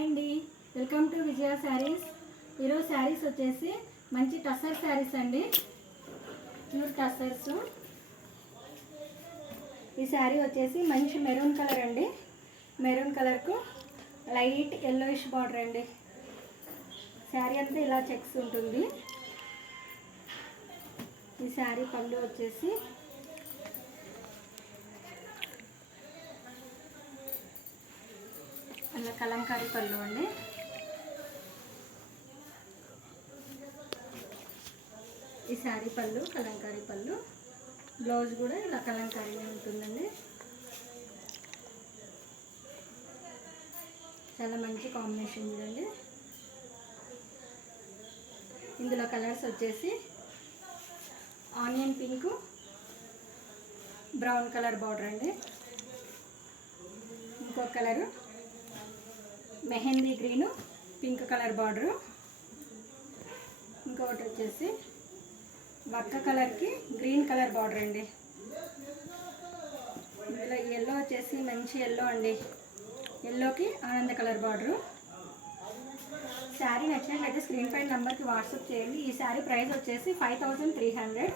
Hi అండి, welcome to విజయ శారీస్. ఈరోజు శారీస్ వచ్చేసి మంచి టసర్ శారీస్ అండి, ప్యూర్ టసర్స్. ఈ శారీ వచ్చేసి మంచి మెరూన్ కలర్ అండి, మెరూన్ కలర్కు లైట్ ఎల్లోయిష్ బార్డర్ అండి. శారీ అంతా ఇలా చెక్స్ ఉంటుంది. ఈ శారీ పళ్ళు వచ్చేసి అలా కలంకారీ పళ్ళు అండి. ఈ శారీ పళ్ళు కలంకారీ పళ్ళు, బ్లౌజ్ కూడా ఇలా కలంకారీ ఉంటుందండి. చాలా మంచి కాంబినేషన్ చూడండి. ఇందులో కలర్స్ వచ్చేసి onion pink, brown colour border అండి. ఇంకో colour mehndi green, pink colour border. ఇంకొకటి వచ్చేసి వక్క కలర్కి గ్రీన్ కలర్ బార్డర్ అండి. ఇందులో ఎల్లో వచ్చేసి మంచి ఎల్లో అండి, ఎల్లోకి ఆనంద కలర్ బార్డరు. శారీ నచ్చినట్లయితే స్క్రీన్ పైన నెంబర్కి వాట్సాప్ చేయండి. ఈ శారీ ప్రైస్ వచ్చేసి 5300.